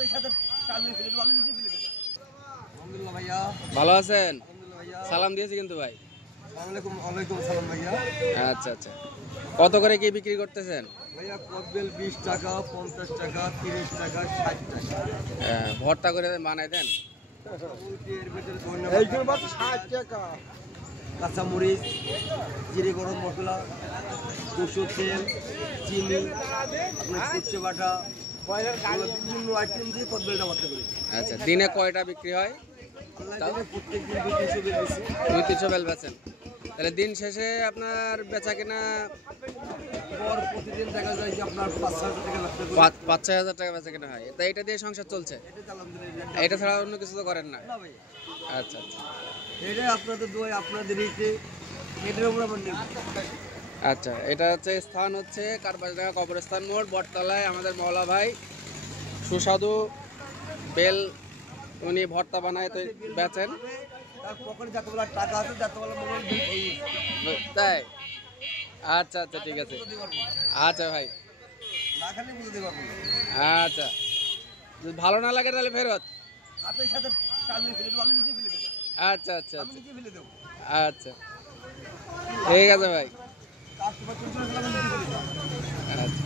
আপনার সাথে চাল মেরে ফেলে দেবো, আমি নিজে ফেলে দেবো। আলহামদুলিল্লাহ ভাইয়া। ভালো আছেন? আলহামদুলিল্লাহ ভাইয়া। সালাম দিয়েছি কিন্তু ভাই। ওয়ালাইকুম সালাম ভাইয়া। আচ্ছা আচ্ছা, কত করে কি বিক্রি করতেছেন ভাইয়া? কদবেল 20 টাকা, 50 টাকা, 30 টাকা, 60 টাকা। ভর্তা করে বানাই দেন? এর ভিতরে ধন্যবাদ 60 টাকা। কাঁচামরিচ, জিরে গরম মশলা, সরষের তেল, চিনি, আপনার সরষে বাটা, বিভিন্ন আইটেম দিয়ে কদবেলটা ভর্তা করি। আচ্ছা, দিনে কয়টা বিক্রি হয়? প্রত্যেক দিন 200 বেশি। 200 বেল বেচেন? তাহলে দিন শেষে আপনার বেচা কিনা প্রতিদিন দেখা যায় যে আপনার 5-6 হাজার টাকা লাগতে পারে। 5-6 হাজার টাকা বেচা কিনা হয়, তাই এটা দিয়ে সংসার চলছে? এটা ছাড়া অন্য কিছু তো করেন না? আচ্ছা আচ্ছা, এটা আপনাদের দোয়া, আপনাদের এটার উপর আমার নেই। আচ্ছা, এটা হচ্ছে স্থান হচ্ছে কারবারডাঙ্গা কবরস্থান মোড়, বটতলায় আমাদের মওলা ভাই সুস্বাদু বেল উনি ভর্তা বানায় তো বেচেন। তার পকেটে যত বলা টাকা আছে তত বলা মোবাইল বিল তাই? আচ্ছা আচ্ছা, ঠিক আছে। আচ্ছা ভাই, না খালি বুঝতে পারবো না। আচ্ছা, যদি ভালো না লাগে তাহলে ফেরত? আপনার সাথে চাল মেরে ফেলে দেবো, আমি নিজে ফেলে দেবো। আচ্ছা আচ্ছা আমি নিজে ফেলে দেবো। আচ্ছা, ঠিক আছে ভাই। কাস্টমার চলে আসলে আমি নিজে ফেলে দেবো। আচ্ছা।